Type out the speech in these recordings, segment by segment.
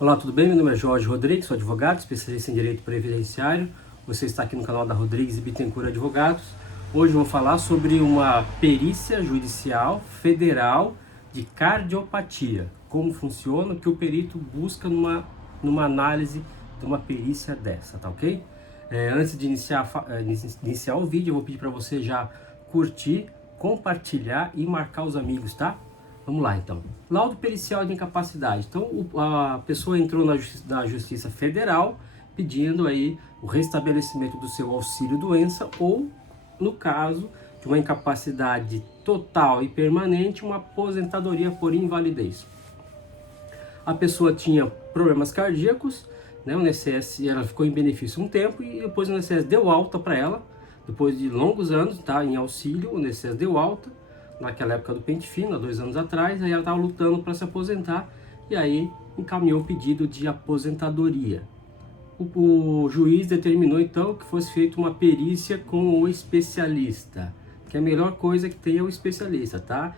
Olá, tudo bem? Meu nome é Jorge Rodrigues, sou advogado, especialista em Direito Previdenciário. Você está aqui no canal da Rodrigues e Bittencourt Advogados. Hoje eu vou falar sobre uma perícia judicial federal de cardiopatia. Como funciona, o que o perito busca numa análise de uma perícia dessa, tá ok? Antes de iniciar o vídeo, eu vou pedir para você já curtir, compartilhar e marcar os amigos, tá? Vamos lá, então. Laudo pericial de incapacidade. Então, a pessoa entrou na Justiça Federal pedindo aí o restabelecimento do seu auxílio-doença ou, no caso de uma incapacidade total e permanente, uma aposentadoria por invalidez. A pessoa tinha problemas cardíacos, né? O INSS, ela ficou em benefício um tempo e depois o INSS deu alta para ela, depois de longos anos, tá, em auxílio, o INSS deu alta, naquela época do pente fino, há 2 anos atrás, aí ela estava lutando para se aposentar e aí encaminhou o pedido de aposentadoria. O juiz determinou então que fosse feita uma perícia com o especialista, que a melhor coisa que tem é o especialista, tá?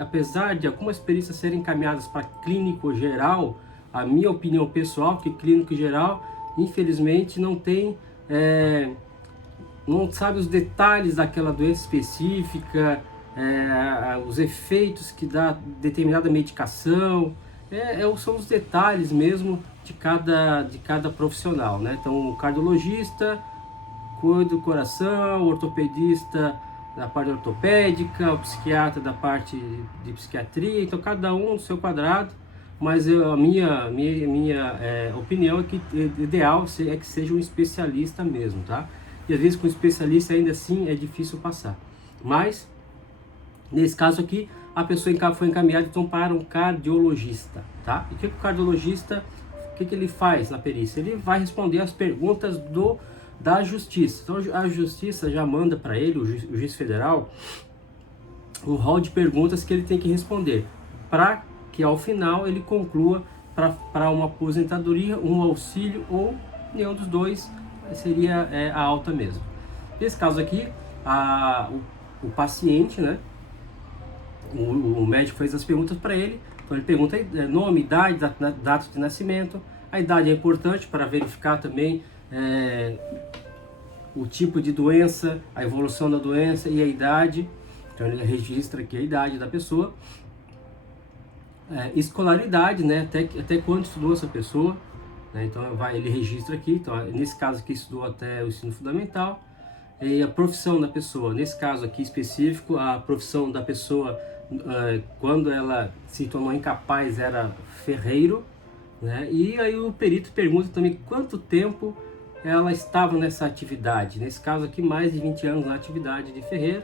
Apesar de algumas perícias serem encaminhadas para clínico geral, a minha opinião pessoal que clínico geral, infelizmente, não tem, não sabe os detalhes daquela doença específica, os efeitos que dá determinada medicação, são os detalhes mesmo de cada profissional, né? Então, o cardiologista cuida do coração, o ortopedista da parte ortopédica, o psiquiatra da parte de psiquiatria, então cada um no seu quadrado, mas a minha opinião é que o ideal é que seja um especialista mesmo, tá? E às vezes com especialista ainda assim é difícil passar, mas nesse caso aqui, a pessoa foi encaminhada então para um cardiologista, tá? E o cardiologista, o que ele faz na perícia? Ele vai responder as perguntas da justiça. Então a justiça já manda para ele, o juiz federal, um rol de perguntas que ele tem que responder, para que ao final ele conclua para uma aposentadoria, um auxílio ou nenhum dos dois, seria a alta mesmo. Nesse caso aqui, o paciente, né? O médico fez as perguntas para ele, então ele pergunta nome, idade, data de nascimento. A idade é importante para verificar também o tipo de doença, a evolução da doença e a idade. Então ele registra aqui a idade da pessoa. Escolaridade, né? Até quando estudou essa pessoa, né? Então ele registra aqui. Então nesse caso aqui estudou até o ensino fundamental. E a profissão da pessoa, nesse caso aqui específico, a profissão da pessoa quando ela se tornou incapaz era ferreiro, né? E aí o perito pergunta também quanto tempo ela estava nessa atividade, nesse caso aqui mais de 20 anos na atividade de ferreiro.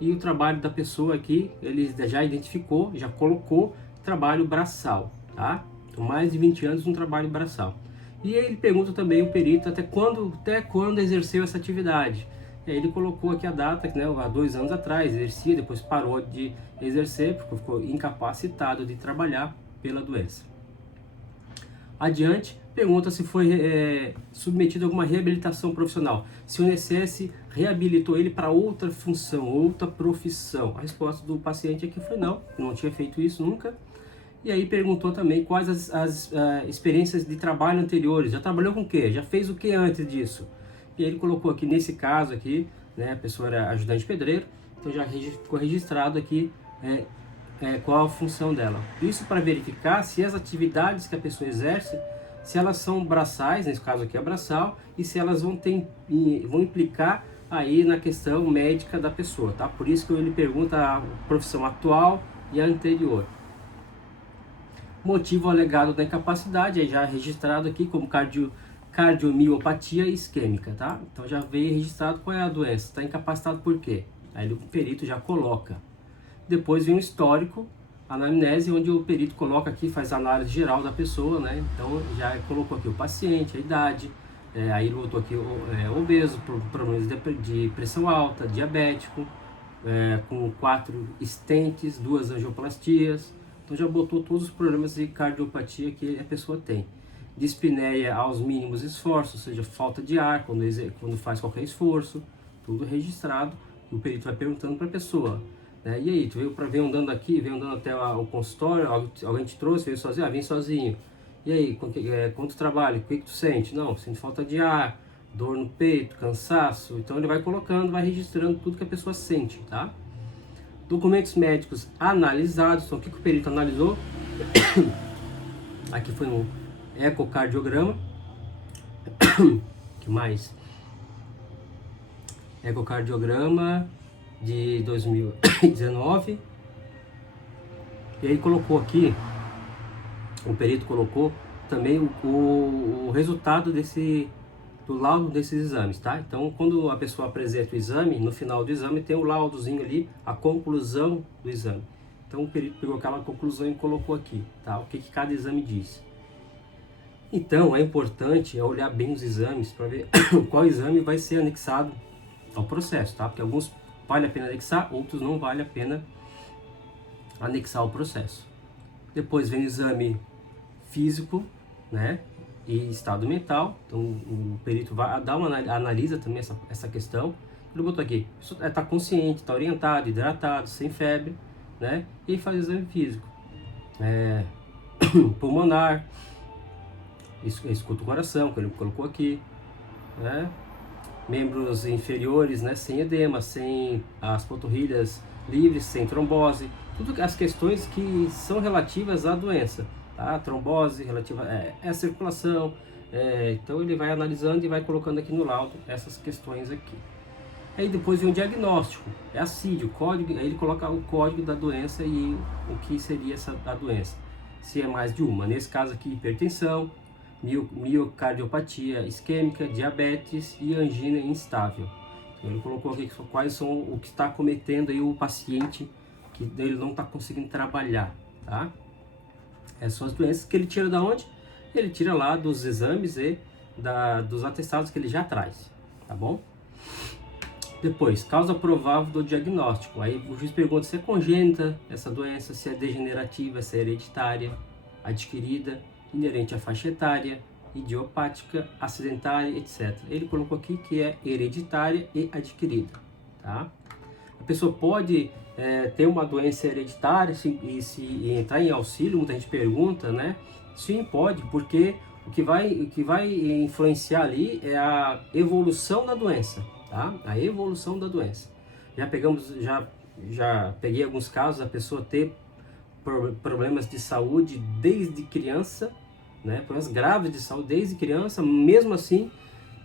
E o trabalho da pessoa aqui, ele já identificou, já colocou trabalho braçal, tá? Então mais de 20 anos no trabalho braçal. E aí ele pergunta também o perito até quando exerceu essa atividade. E aí ele colocou aqui a data, né, há 2 anos atrás, exercia, depois parou de exercer, porque ficou incapacitado de trabalhar pela doença. Adiante, pergunta se foi submetido a alguma reabilitação profissional, se o INSS reabilitou ele para outra função, outra profissão. A resposta do paciente aqui foi não tinha feito isso nunca. E aí perguntou também quais as experiências de trabalho anteriores, já trabalhou com o quê? Já fez o que antes disso? E aí ele colocou aqui, nesse caso aqui, né, a pessoa era ajudante pedreiro, então já ficou registrado aqui qual a função dela. Isso para verificar se as atividades que a pessoa exerce, se elas são braçais, nesse caso aqui é braçal, e se elas vão implicar aí na questão médica da pessoa, tá? Por isso que ele pergunta a profissão atual e a anterior. Motivo alegado da incapacidade, aí já registrado aqui como cardiomiopatia isquêmica, tá? Então já veio registrado qual é a doença, está incapacitado por quê? Aí o perito já coloca. Depois vem o histórico, a anamnese, onde o perito coloca aqui, faz a análise geral da pessoa, né? Então já colocou aqui o paciente, a idade, aí ele botou aqui obeso, problemas de pressão alta, diabético, com 4 stents, 2 angioplastias. Então já botou todos os problemas de cardiopatia que a pessoa tem. Dispneia aos mínimos esforços, ou seja, falta de ar quando faz qualquer esforço, tudo registrado. O perito vai perguntando para a pessoa, né? E aí, tu veio andando aqui, veio andando até o consultório, alguém te trouxe, veio sozinho? Ah, vem sozinho. E aí, quando tu trabalha, o que tu sente? Não, sente falta de ar, dor no peito, cansaço. Então ele vai colocando, vai registrando tudo que a pessoa sente, tá? Documentos médicos analisados. Então o que o perito analisou? Aqui foi um ecocardiograma. Que mais? Ecocardiograma de 2019. E aí colocou aqui, o perito colocou também o resultado do laudo desses exames, tá? Então, quando a pessoa apresenta o exame, no final do exame tem o laudozinho ali, a conclusão do exame. Então, o perito pegou aquela conclusão e colocou aqui, tá? O que cada exame diz. Então, é importante olhar bem os exames para ver qual exame vai ser anexado ao processo, tá? Porque alguns vale a pena anexar, outros não vale a pena anexar o processo. Depois vem o exame físico, né, e estado mental. Então o perito vai dar analisa também essa questão. Ele botou aqui, está consciente, está orientado, hidratado, sem febre, né, e faz o exame físico, pulmonar, escuta o coração, que ele colocou aqui, né, membros inferiores, né, sem edema, sem as panturrilhas livres, sem trombose, tudo as questões que são relativas à doença, tá? Trombose relativa à circulação, então ele vai analisando e vai colocando aqui no laudo essas questões aqui. Aí depois vem o diagnóstico, é a CID, o código, aí ele coloca o código da doença e o que seria a doença, se é mais de uma, nesse caso aqui hipertensão, miocardiopatia isquêmica, diabetes e angina instável. Então ele colocou aqui quais são o que está cometendo aí o paciente, que ele não está conseguindo trabalhar, tá? Essas são as doenças que ele tira da onde? Ele tira lá dos exames e dos atestados que ele já traz, tá bom? Depois, causa provável do diagnóstico. Aí o juiz pergunta se é congênita essa doença, se é degenerativa, se é hereditária, adquirida, inerente à faixa etária, idiopática, acidentária, etc. Ele colocou aqui que é hereditária e adquirida, tá? A pessoa pode ter uma doença hereditária e entrar em auxílio, muita gente pergunta, né? Sim, pode, porque o que vai influenciar ali é a evolução da doença, tá? A evolução da doença. Já peguei alguns casos da pessoa ter problemas de saúde desde criança, né? Problemas graves de saúde desde criança, mesmo assim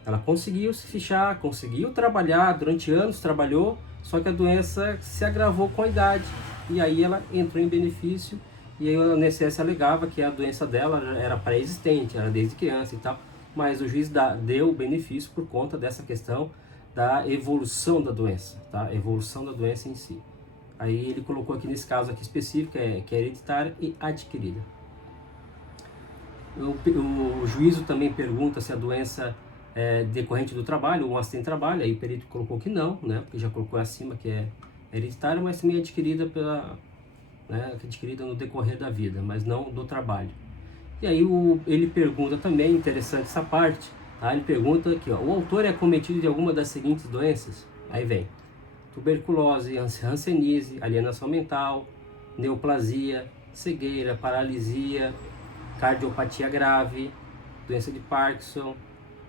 ela conseguiu se fichar, conseguiu trabalhar, durante anos trabalhou, só que a doença se agravou com a idade, e aí ela entrou em benefício, e aí o INSS alegava que a doença dela era pré-existente, era desde criança e tal, mas o juiz deu o benefício por conta dessa questão da evolução da doença, tá? Evolução da doença em si. Aí ele colocou aqui nesse caso aqui específico, que é hereditária e adquirida. O juízo também pergunta se a doença é decorrente do trabalho, ou um acidente de trabalho, aí o perito colocou que não, né, porque já colocou acima que é hereditária, mas também é adquirida adquirida no decorrer da vida, mas não do trabalho. E aí ele pergunta também, interessante essa parte, tá? Ele pergunta aqui, ó, o autor é acometido de alguma das seguintes doenças? Aí vem tuberculose, hanseníase, alienação mental, neoplasia, cegueira, paralisia, cardiopatia grave, doença de Parkinson.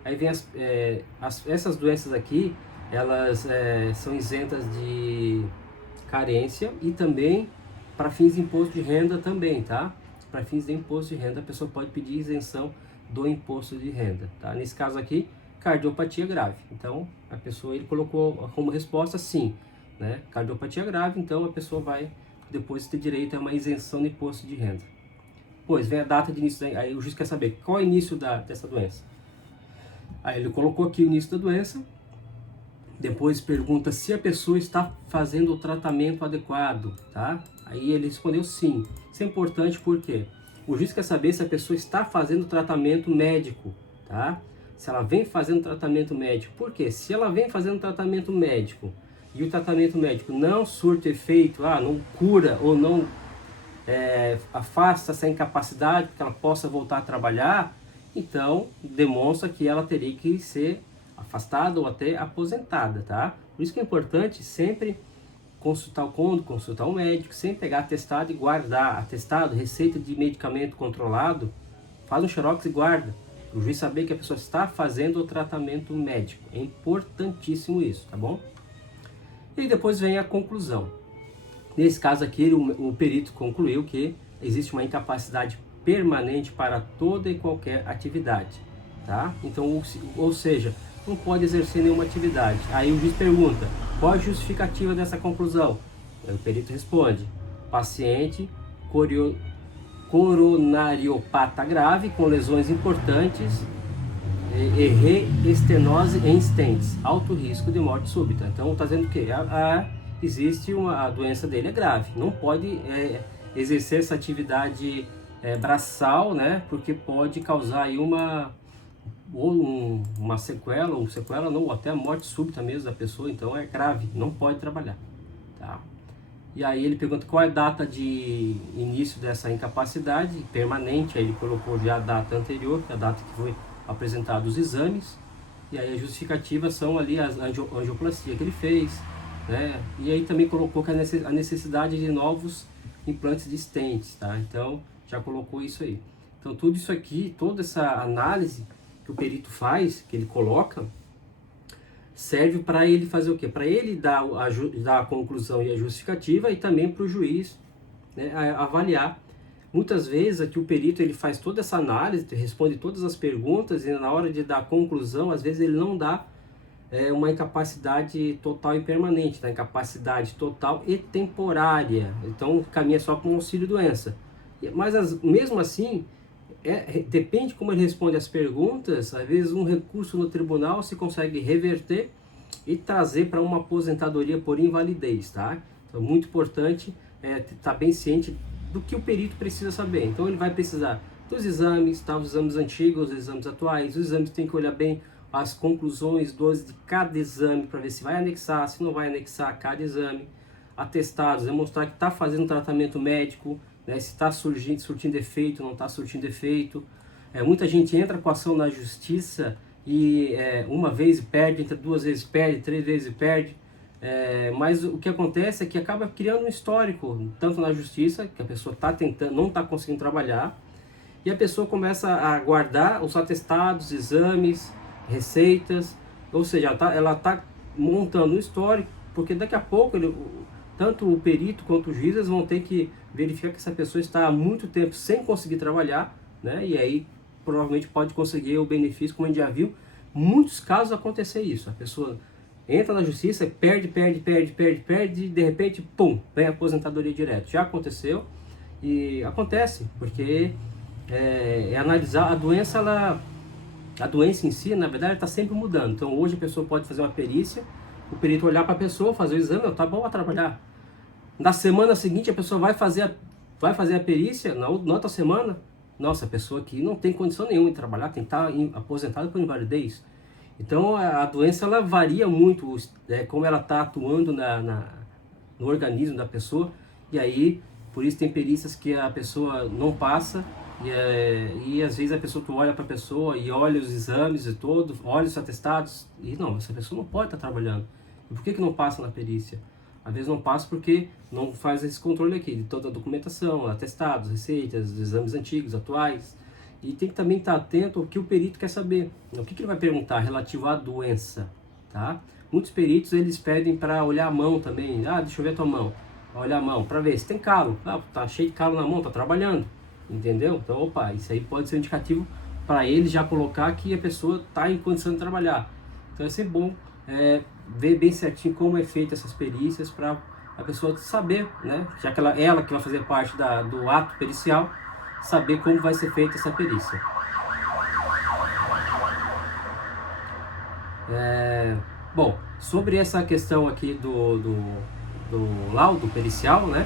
Aí vem essas doenças aqui, elas são isentas de carência e também para fins de imposto de renda também, tá? Para fins de imposto de renda a pessoa pode pedir isenção do imposto de renda, tá? Nesse caso aqui, cardiopatia grave. Então a pessoa, ele colocou como resposta sim, né? Cardiopatia grave, então a pessoa vai depois ter direito a uma isenção do imposto de renda. Pois vem a data de início, aí o juiz quer saber qual é o início dessa doença. Aí ele colocou aqui o início da doença, depois pergunta se a pessoa está fazendo o tratamento adequado, tá? Aí ele respondeu sim. Isso é importante porque o juiz quer saber se a pessoa está fazendo tratamento médico, tá? Se ela vem fazendo tratamento médico. Por quê? Se ela vem fazendo tratamento médico e o tratamento médico não surte efeito, não cura ou não afasta essa incapacidade para que ela possa voltar a trabalhar, então demonstra que ela teria que ser afastada ou até aposentada, tá? Por isso que é importante sempre consultar o cônjuge, consultar o médico, sem pegar atestado e guardar atestado, receita de medicamento controlado, faz um xerox e guarda. O juiz saber que a pessoa está fazendo o tratamento médico. É importantíssimo isso, tá bom? E depois vem a conclusão. Nesse caso aqui, o perito concluiu que existe uma incapacidade permanente para toda e qualquer atividade, tá? Então, ou seja, não pode exercer nenhuma atividade. Aí o juiz pergunta, qual a justificativa dessa conclusão? Aí o perito responde, paciente coronariopata grave com lesões importantes e reestenose em stents, alto risco de morte súbita. Então está dizendo que existe a doença dele é grave, não pode exercer essa atividade braçal, né? Porque pode causar aí uma sequela, ou até a morte súbita mesmo da pessoa. Então é grave, não pode trabalhar, tá? E aí ele pergunta qual é a data de início dessa incapacidade permanente. Aí ele colocou já a data anterior, que é a data que foi apresentado os exames. E aí a justificativa são ali as angioplastia que ele fez, né? E aí também colocou que a necessidade de novos implantes de stents, tá? Então já colocou isso aí. Então tudo isso aqui, toda essa análise que o perito faz, que ele coloca, serve para ele fazer o quê? Para ele dar a conclusão e a justificativa, e também para o juiz, né, avaliar. Muitas vezes aqui o perito ele faz toda essa análise, responde todas as perguntas, e na hora de dar a conclusão, às vezes ele não dá uma incapacidade total e permanente, tá? Incapacidade total e temporária. Então caminha só com auxílio-doença. Mas mesmo assim, depende como ele responde as perguntas. Às vezes um recurso no tribunal se consegue reverter e trazer para uma aposentadoria por invalidez, tá? Então é muito importante estar bem ciente do que o perito precisa saber. Então ele vai precisar dos exames, tá? Os exames antigos, os exames atuais. Os exames tem que olhar bem as conclusões de cada exame para ver se vai anexar, se não vai anexar cada exame. Atestados, demonstrar que está fazendo tratamento médico, né, se está surtindo efeito, não está surtindo efeito. Muita gente entra com ação na justiça e uma vez perde, entre 2 vezes perde, 3 vezes perde. Mas o que acontece é que acaba criando um histórico, tanto na justiça, que a pessoa está tentando, não está conseguindo trabalhar, e a pessoa começa a guardar os atestados, exames, receitas, ou seja, ela está montando um histórico, porque daqui a pouco tanto o perito quanto os juízes vão ter que verificar que essa pessoa está há muito tempo sem conseguir trabalhar, né? E aí provavelmente pode conseguir o benefício, como a gente já viu, muitos casos acontecer isso. A pessoa entra na justiça, perde, e de repente, pum, vem a aposentadoria direto. Já aconteceu e acontece, porque analisar a doença, a doença em si, na verdade, está sempre mudando. Então hoje a pessoa pode fazer uma perícia, o perito olhar para a pessoa, fazer o exame, tá bom a trabalhar. Na semana seguinte a pessoa vai fazer a perícia, na outra semana, nossa, a pessoa aqui não tem condição nenhuma de trabalhar, tem que estar aposentada por invalidez. Então a doença ela varia muito, como ela está atuando no organismo da pessoa, e aí por isso tem perícias que a pessoa não passa, e às vezes a pessoa, tu olha para a pessoa e olha os exames e tudo, olha os atestados, e não, essa pessoa não pode estar trabalhando. E por que não passa na perícia? Às vezes não passa porque não faz esse controle aqui de toda a documentação, atestados, receitas, exames antigos, atuais. E tem que também estar atento ao que o perito quer saber. O que ele vai perguntar relativo à doença, tá? Muitos peritos eles pedem para olhar a mão também. Deixa eu ver a tua mão. Olhar a mão para ver se tem calo. Tá cheio de calo na mão, tá trabalhando. Entendeu? Então, opa, isso aí pode ser um indicativo para ele já colocar que a pessoa está em condição de trabalhar. Então é sempre bom ver bem certinho como é feita essas perícias para a pessoa saber, né? Já que ela que vai fazer parte do ato pericial, saber como vai ser feita essa perícia. Bom, sobre essa questão aqui do laudo pericial, né?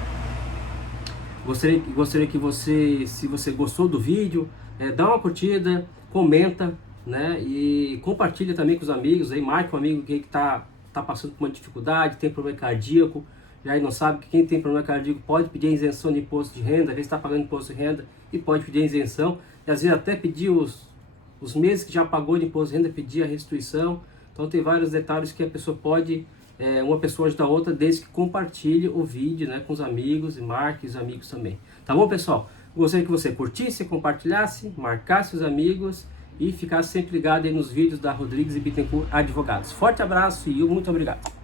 Gostaria que você, se você gostou do vídeo, dá uma curtida, comenta, né? E compartilha também com os amigos, aí marca um amigo que está passando por uma dificuldade, tem problema cardíaco, e aí não sabe que quem tem problema cardíaco pode pedir a isenção de imposto de renda, às vezes está pagando imposto de renda e pode pedir a isenção, e às vezes até pedir os meses que já pagou de imposto de renda, pedir a restituição. Então tem vários detalhes que a pessoa pode, uma pessoa ajudar a outra, desde que compartilhe o vídeo, né, com os amigos e marque os amigos também. Tá bom, pessoal? Gostaria que você curtisse, compartilhasse, marcasse os amigos e ficasse sempre ligado aí nos vídeos da Rodrigues e Bittencourt Advogados. Forte abraço e muito obrigado.